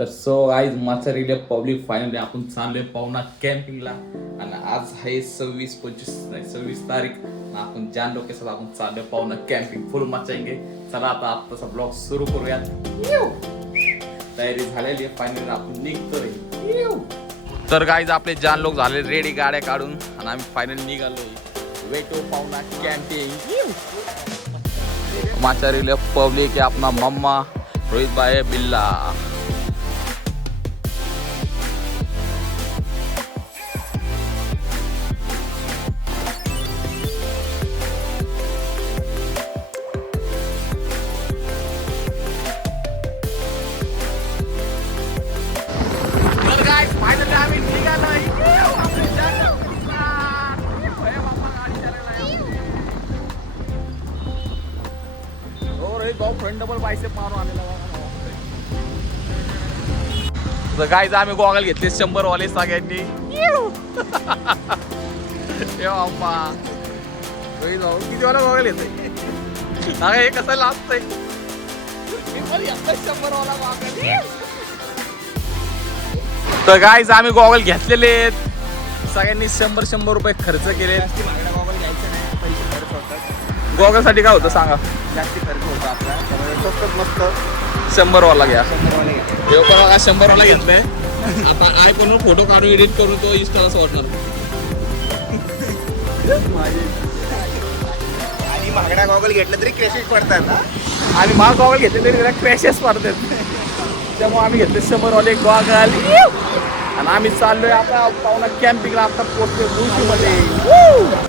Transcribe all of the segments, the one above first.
तर सो आज माचारीला public finally आपण चाललोय पाहुणा कॅम्पिंगला. आणि आज आहे 26 तारीख. आपण जान लोकेशन आपण चाललोय पाहुणा कॅम्पिंग फुल मचाएंगे. चला आता आत्ताचा ब्लॉग सुरू करूयात. तयारी झालेली आहे, फायनली आपण निघतोय. तर गाईज आपले जान लोक झाले रेडी गाड्या काढून आणि आम्ही फायनली निघालोय वेटो पाहुणा कॅम्पिंग. माचारीला पब्लिक आहे अपना मम्मा रोहित भाई बिल्ला. गाईज आम्ही गॉगल घेतले 100 वाले सगळ्यांनी. किती वाला गॉगल येते हे कसं लागतंय. तर गाईज आम्ही गॉगल घेतलेले आहेत सगळ्यांनी 100 रुपये खर्च केले. गॉगल साठी काय होतं सांगा. जास्ती खर्च होता आपला, त्यामुळे स्वस्त मस्त 100 वाला घ्या. शंभरवाले हे बघा 100 वाला घेतलाय. आता आयफोनवर फोटो काढून एडिट करून तो इंस्टाला सोडणार. आणि महागडा गॉगल घेतलं तरी क्रॅशेस पडतात. आणि महाग गॉगल घेतले तरी त्याला क्रॅशेस पडतात. त्यामुळे आम्ही घेतले 100 वाले गॉगल. आणि आम्ही चाललोय आता पाहुणा कॅम्पिंगला. आता पोहोचतोय गुलशीमध्ये.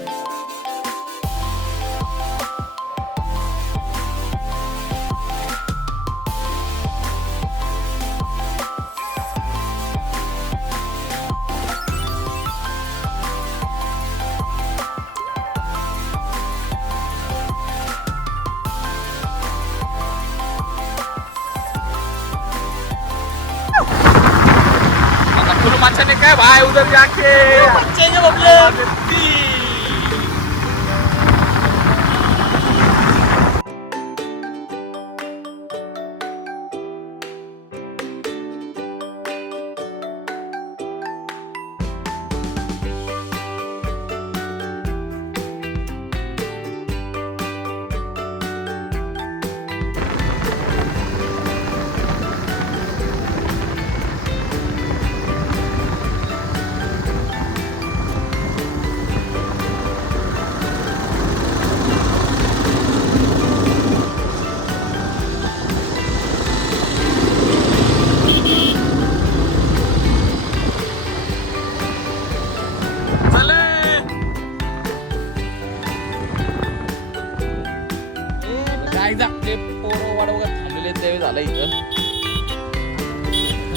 माछा ने क्या भाई उधर जाके बच्चे बबले.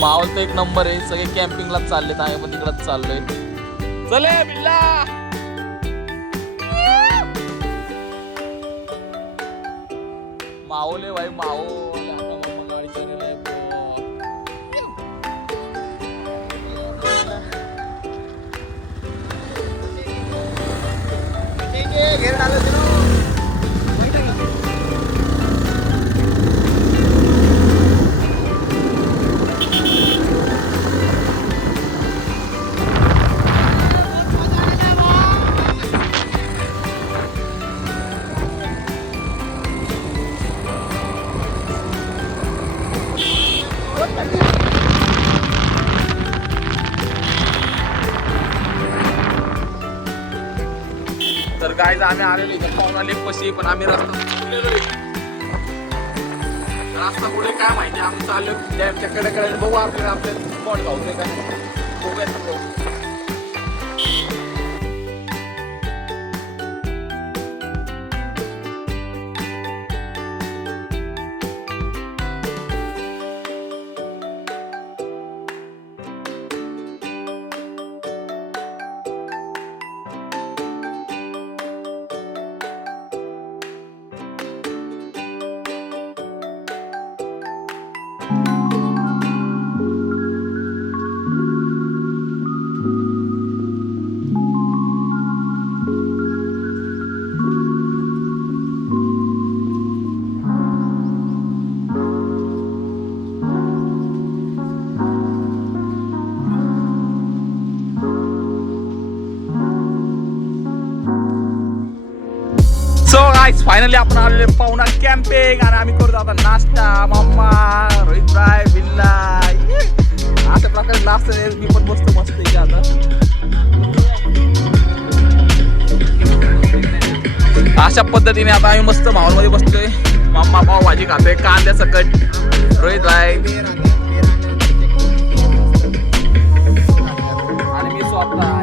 माहोल तर एक नंबर आहे. सगळे कॅम्पिंगला चाललेत. आम्ही पण तिकडच चाललोय. चले बिल्ला. माहोल आहे भाई माहोल. घेर डालो तिनो. तर गाईज आम्ही आलेलो इथं पाहुणा लेकपाशी. पण आम्ही रस्ता चुकलेलोय. रस्ता पुढे काय माहिती. आम्ही चाललो डॅमच्या कडेकडे. बघू आपल्याला स्पॉट गावतोय का बघूयात. फायनली आपण आलेले पाहुणा कॅम्पिंग आणि आम्ही करतो आता नाश्ता. मम्मा, रोहित भाई, बिल्ला अशा प्रकारे नाश्ता. मी पण बसतो मस्त इथे आता. अशा पद्धतीने आता आम्ही मस्त माहोलमध्ये बसतोय. मम्मा पाव भाजी खातोय कांद्या सकट. रोहित भाई आणि मी स्वतः.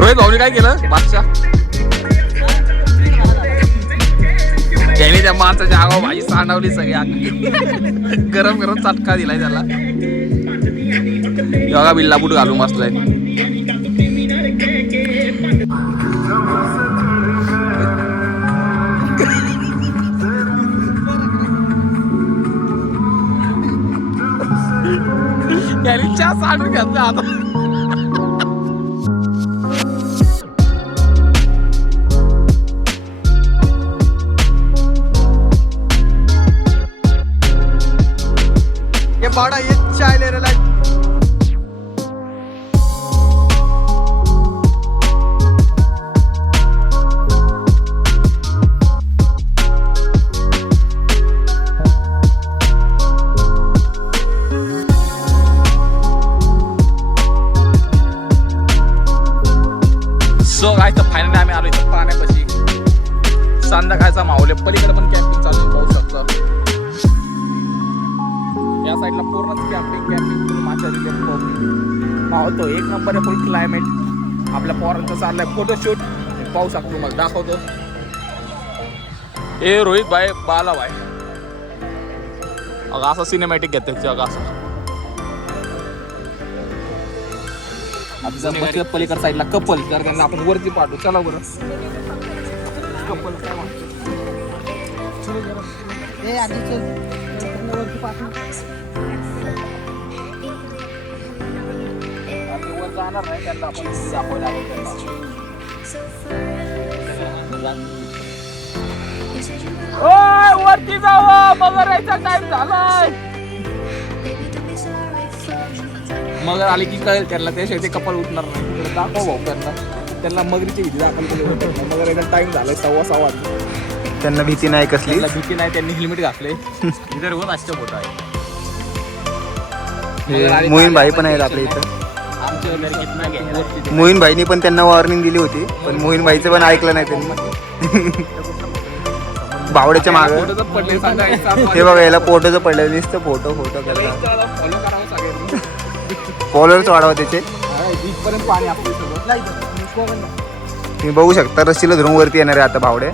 रोहित भाऊने काय केलं बादशाह त्याने त्या माणसाच्या आगाव भाजी सांडवली सगळी. गरम गरम चटका दिलाय त्याला. बघा बिल्ला बूट घालून बसलाय. याने चहा सांडून घेतला आता. बड़ा ये चाय ले रहा है. सो काय तर फायनली आम्ही आलो इथं पाण्यापाशी. संध्याकाळचा माहोल आहे. पलीकडे पण कॅम्पिंग चालू आहे पाहू शकता. या साईडला पूर्णच कॅम्पिंग माझ्या माहोल तो एक नंबर आहे. फुल क्लायमेट. आपल्या पोरांचं चाललंय फोटोशूट पाहू शकतो. मग दाखवतो. ए रोहित भाई बाला भाई अगं असं सिनेमॅटिक घेते जग असं. आता पलीकडे साईडला कपल तर त्यांना आपण वरती पाठवू. चला बरं कपल काय म्हणतो वर जाणार नाही. त्यांना आपण दाखवायला वरती जावं. मगर यायचा टाइम झालाय. मगर आली की कळेल त्यांना. त्याशिवाय ते कपल उठणार नाही. दाखव भाऊ त्यांना मगरीची भीती दाखवली. मगर यायचा टाइम झालाय 6:15 वाजता. त्यांना भीती नाही कसली. भीती नाही. त्यांनी हेल्मेट घातले. इधर रोज असतं फोटो आहे. मोहीन भाई पण आहेत आपल्या इथं. मोहीन भाईनी पण त्यांना वॉर्निंग दिली होती. पण मोहीन भाईचं पण ऐकलं नाही त्यांनी. बावड्याच्या मागे हे बघा याला फोटोचं पडलं. नुसतं फोटो फॉलोअर्स वाढवा त्याचे. तुम्ही बघू शकता रस्सीला धरून वरती येणार आहे आता बावड्या.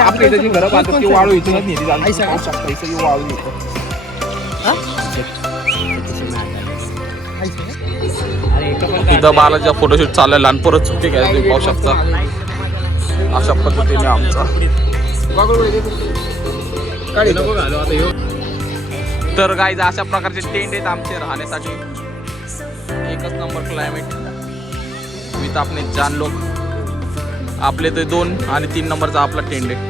आपल्या इथे जी घरं बांधतात ती वाळू इथूनच नेली जाते. वाळू येतो. इथं बालाच्या फोटोशूट चाललाय. लहान पोरं चुकी घ्यायला तुम्ही पाहू शकता. अशा पद्धतीने आमचा तर गाईज अशा प्रकारचे टेंट आहेत आमचे राहण्यासाठी. एकच नंबर क्लायमेट विथ आपले जान लोक. आपले ते 2 आणि 3 नंबरचा आपला टेंट आहे.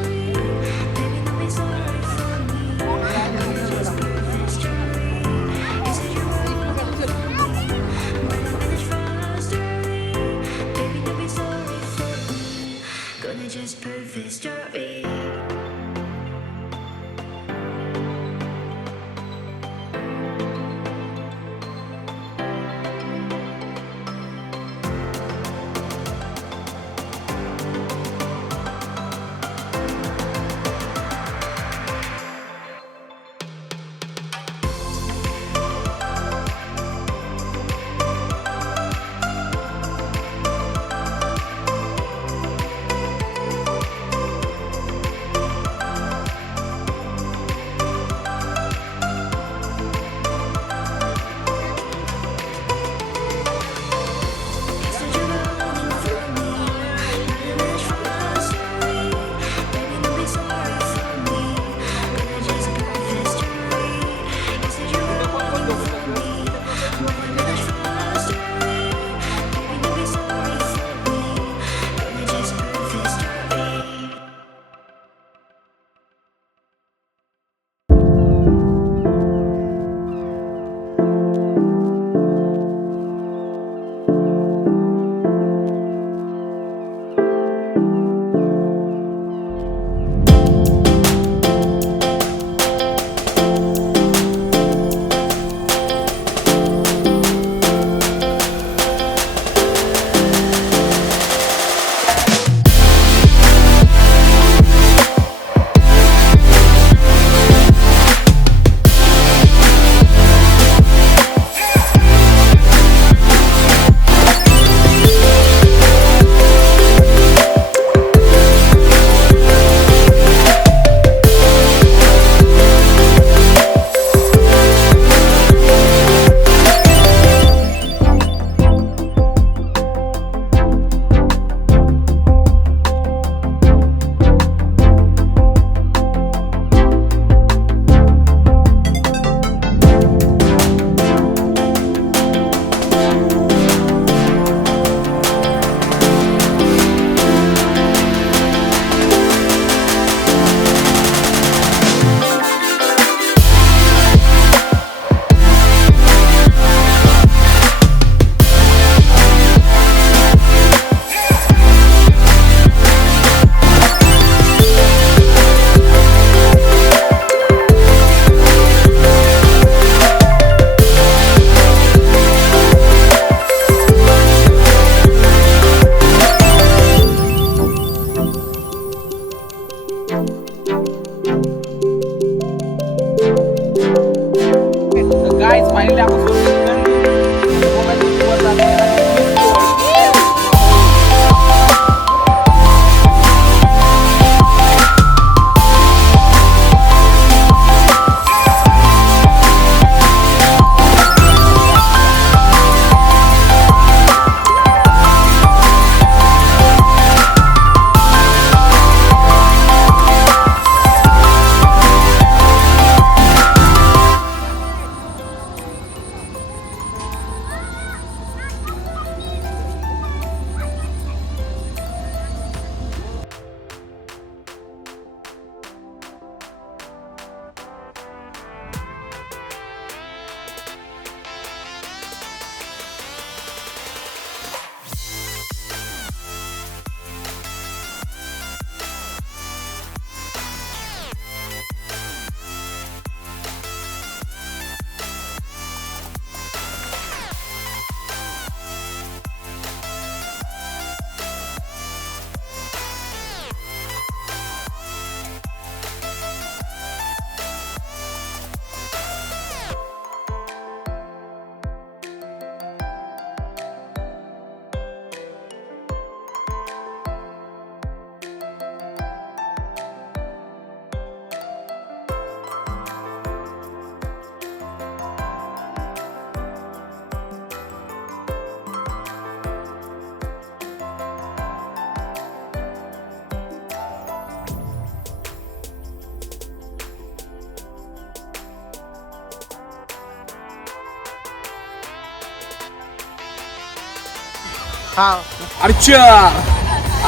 गाइस फाइनली आपण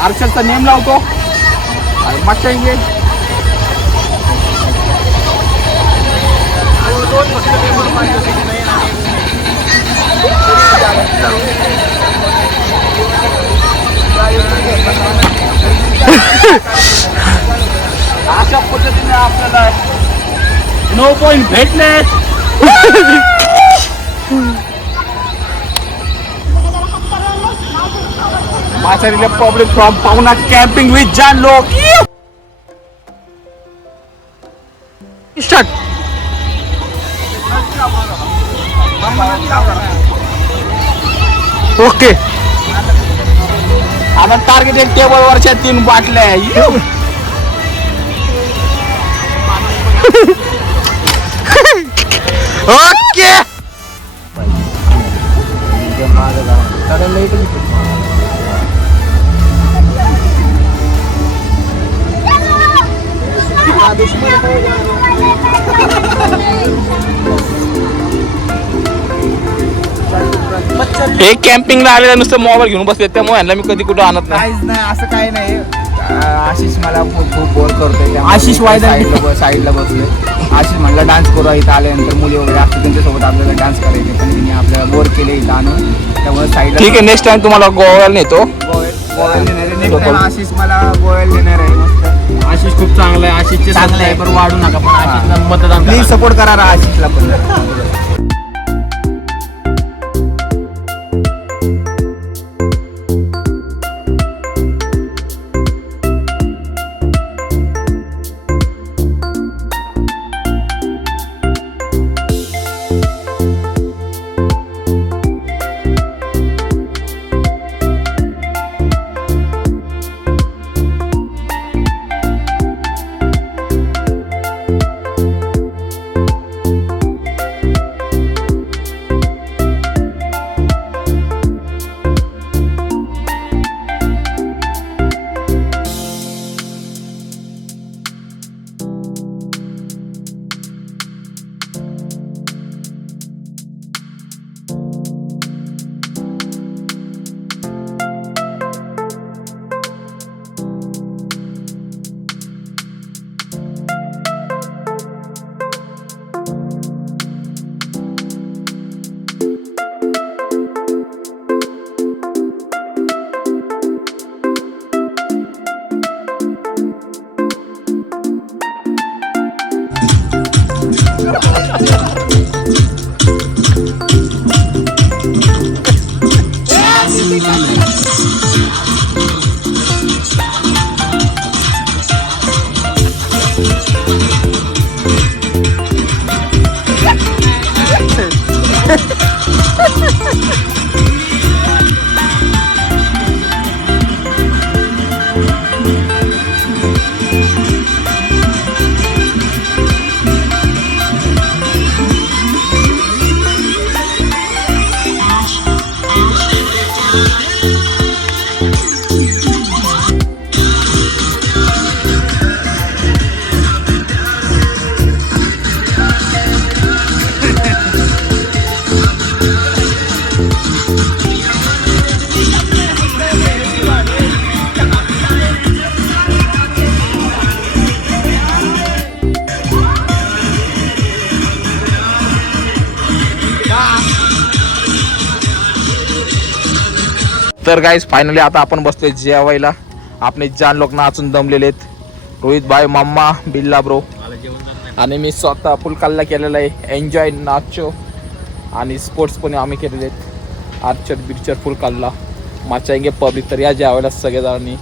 आर्चरचा नेम लावतो आणि मच्छा येईल. अशा पद्धतीने आपल्याला 9 पॉइंट भेटले. माचारी पब्लिक फ्रॉम पाहुणा कॅम्पिंग विथ जान लोक. स्टार्ट. ओके आपण टार्गेट एक टेबलवरच्या 3 बाटल्या. ओके हे कॅम्पिंगला आलेला नुसतं मोबाईल घेऊन बसले त्यामुळे ह्यांना मी कधी कुठं आणत नाही. काहीच नाही असं काही नाही. आशिष मला खूप बोर करतोय. आशिष साईडला बसले. आशिष म्हणला डान्स करू इथं आल्यानंतर मुली वगैरे असते त्यांच्यासोबत आपल्याला डान्स करायचे पण तिने आपल्याला बोर केले इथं आणून त्यामुळे साईडला. ठीक आहे नेक्स्ट टाइम तुम्हाला गोव्याला नेतो. गोव्याला नेणार आहे नेक्स्ट टाइम. आशिष मला गोव्याला नेणार आहे. मस्त. आशिष खूप चांगला आहे. आशिषचे चांगलं आहे पण वाढू नका पण आशिषला मतदान प्लीज सपोर्ट करा आशिषला पण. तर गाईज फायनली आता आपण बसतोय जेवायला. आपले जान लोक नाचून दमलेले आहेत. रोहित भाई, मम्मा, बिल्ला ब्रो आणि मी स्वतः फुल कल्ला केलेला आहे. एन्जॉय, नाचो आणि स्पोर्ट्स पण आम्ही केलेले आहेत. आर्चर बिर्चर फुल कल्ला माचाएंगे पब्लिक. तर या जेवायला सगळेजणांनी.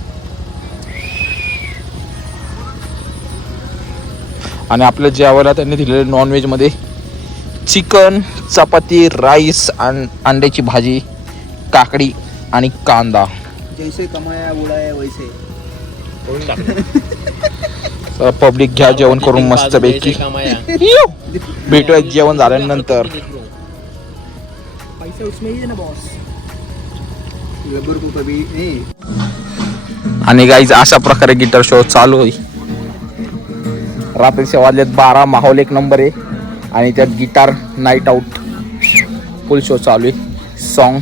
आणि आपल्या जेवायला त्यांनी दिलेले नॉनव्हेजमध्ये चिकन, चपाती, राईस आणि अंड्याची भाजी, काकडी आणि कांदा. जैसे कमाया उडाया वैसे. पब्लिक घ्या जेवण करून मस्त पैकी. भेटूया जेवण झाल्यानंतर. पैसे उसमें ही है ना बॉस. रबर को कभी नहीं. आणि गाईज अशा प्रकारे गिटार शो चालू होईल. रात्रीचे वाजलेत 12. माहोल एक नंबर आहे. आणि त्यात गिटार नाईट आउट फुल शो चालू आहे. सॉन्ग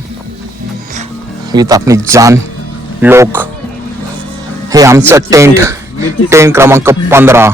विथ आपली जान लोक. हे आमचं टेंट क्रमांक 15.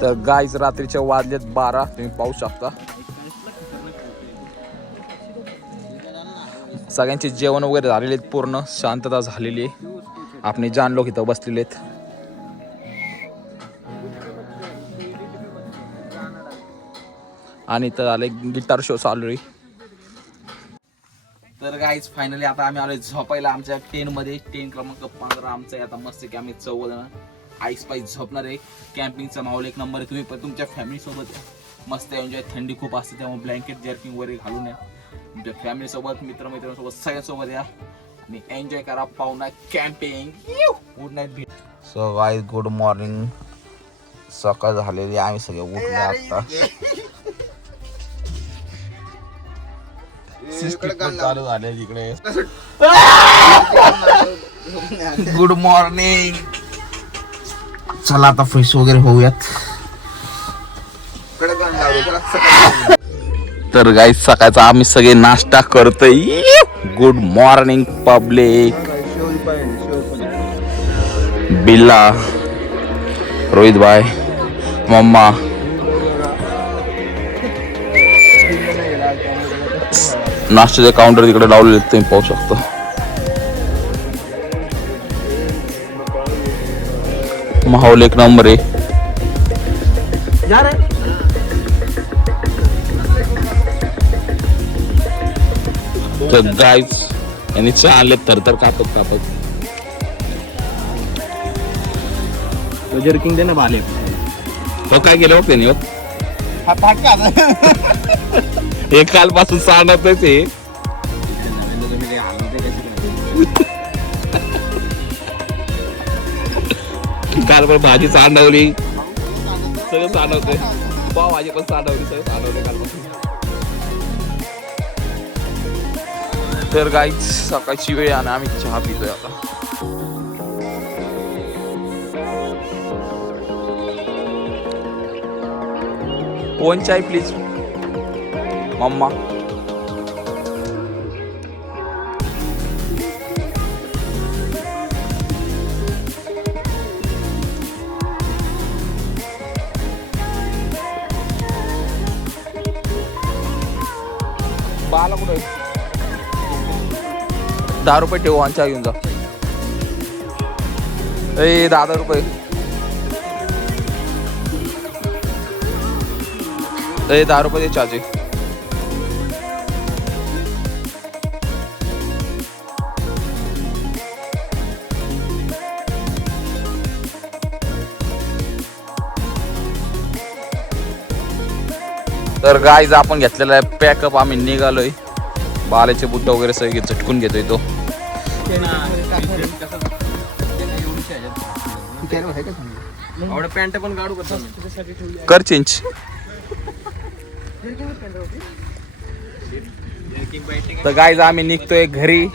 तर गाईज रात्रीचे वाजलेत 12. तुम्ही पाहू शकता सगळ्यांचे जेवण वगैरे झालेले आहेत. पूर्ण शांतता झालेली आहे. आपले जान लोक इथं बसलेले आहेत. आणि इथं आले गिटार शो चालू आहे. तर गाईज फायनली आता आम्ही आलोय झोपायला आमच्या टेंट मध्ये. टेंट क्रमांक 15 आमचं आहे. आता मस्त की आम्ही 14 आईस पाईस झोपणार आहे. कॅम्पिंगचा माहोल एक नंबर आहे. तुम्ही पण तुमच्या फॅमिली सोबत या, मस्त एन्जॉय. थंडी खूप असते त्यामुळे ब्लँकेट जर्किंग वगैरे घालून या. तुमच्या फॅमिली सोबत, मित्रांसोबत सगळ्यांसोबत या आणि एन्जॉय करा पावना कॅम्पिंग. गुड नाईट भेट. So guys good morning. सकाळ झालेली, आम्ही सगळे उठले आता. चालू झाले इकडे. Good morning. चला आता फ्रेश वगैरे होऊयात. तर गाईज सकाळचा आम्ही सगळे नाश्ता करतोय. Good morning public. बिल्ला, रोहित भाई, मम्मा, नाश्त्याचे काउंटर तिकडे लावलेले तुम्ही पाहू शकता. माहोल एक नंबर आहे. तर गाईज यांनी चालले थरथर कापत कापत. जर्किंग दे ना भाले. तो काय केलं बघ त्यांनी. हे कालपासून सांगतच आहे. काल पण भाजी सांडवली, सगळं सांडवतोय. पाव भाजी पण सांडवली, सगळं सांडवले कालपासून. तर गाईच सकाळची वेळ आणि आम्ही चहा पितोय आता. One chai please mama. बाला कुठे 10 रुपये ठेवू आणि चहा घेऊन जा. 10 रुपये. 10 रुपये दे चहाचे. तर गाईज आपण घेतलेला आहे पॅकअप. आम्ही निघालोय. बालेचे बुट्ट वगैरे सगळे झटकून घेतोय तो. पॅन्ट पण काढू कर चेंज. तर गाईज आम्ही निघतोय घरी.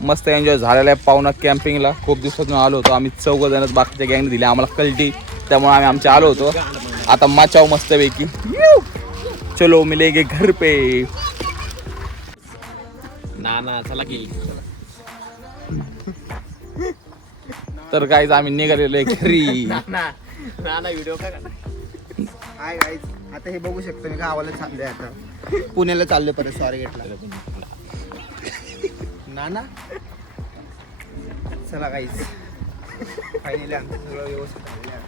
मस्त एन्जॉय झालेला आहे पावना कॅम्पिंगला. खूप दिवसातून आलो होतो आम्ही 4 जणच. बाकीच्या गँगने दिले आम्हाला कल्टी, त्यामुळे आम्ही आमचे आलो होतो. आता मचाव मस्त पैकी. चलो मिलेंगे घर पे. ना चला की. तर गाईज आम्ही निघालेलो आहे घरी. व्हिडिओ काय हाय गाईज, आता हे बघू शकतो मी गावाला चाललोय. आता पुण्याला चाललोय परत स्वारगेटला. ना चला गाईज, फायनली आमचं सगळं व्यवस्थित झालेलं आहे.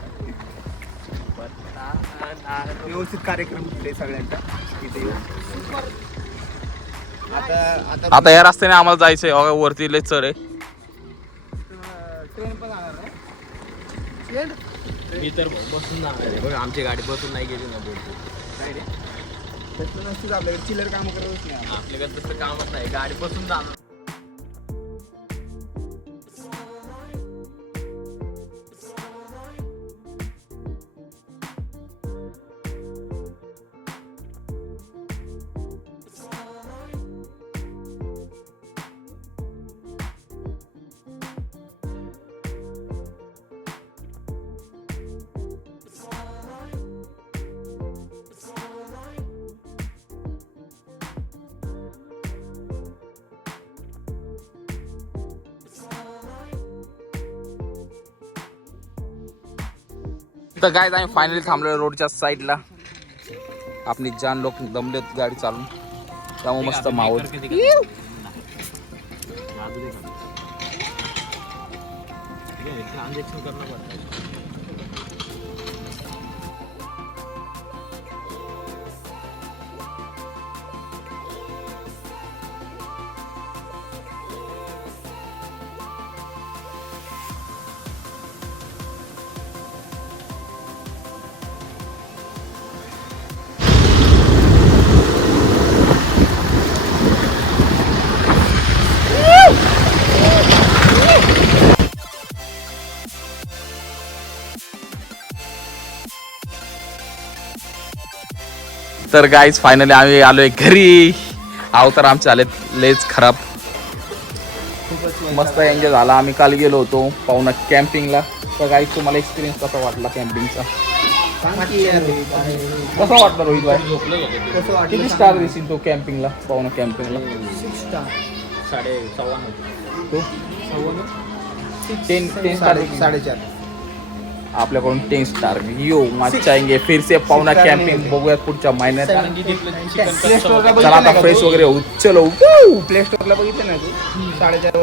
व्यवस्थित कार्यक्रम झाले सगळ्यांचा इथे. आता या रस्त्याने आम्हाला जायचंय. वरती लय चढ आहे. ट्रेन पण जाणार आहे. मी तर बसून जाणार. आमची गाडी बसून नाही गेली ना बोलतो. तसं नसतं आपल्याकडे. चिल्लर काम करतच नाही आपल्याकडे तसं कामच नाही. गाडी बसून जाणार. तर गाईज आम्ही फायनली थांबलो रोडच्या साईडला. आपली जान लोक दमलेत गाडी चालून, त्यामुळे मस्त माहोल. तर गाईज फायनली आम्ही आलोय घरी. अवतार आमचे आले लेच खराब. मस्त एन्जॉय झाला. आम्ही काल गेलो होतो पाहुणा कॅम्पिंगला. तर गाईज तुम्हाला एक्सपिरियन्स कसा वाटला कॅम्पिंगचा? कसा वाटला रोहित भाई? किती स्टार देशील तो कॅम्पिंगला पाहुणा कॅम्पिंगला? 10 स्टार 4.5. आपल्याकडून 10 स्टार. यो मजा आएंगे फिर से पाहुणा कॅम्पिंग बघूयात पुढच्या महिन्यात. चला आता फ्रेश वगैरे होऊ. चलो प्ले स्टोरला बघितलं ना तू 4.5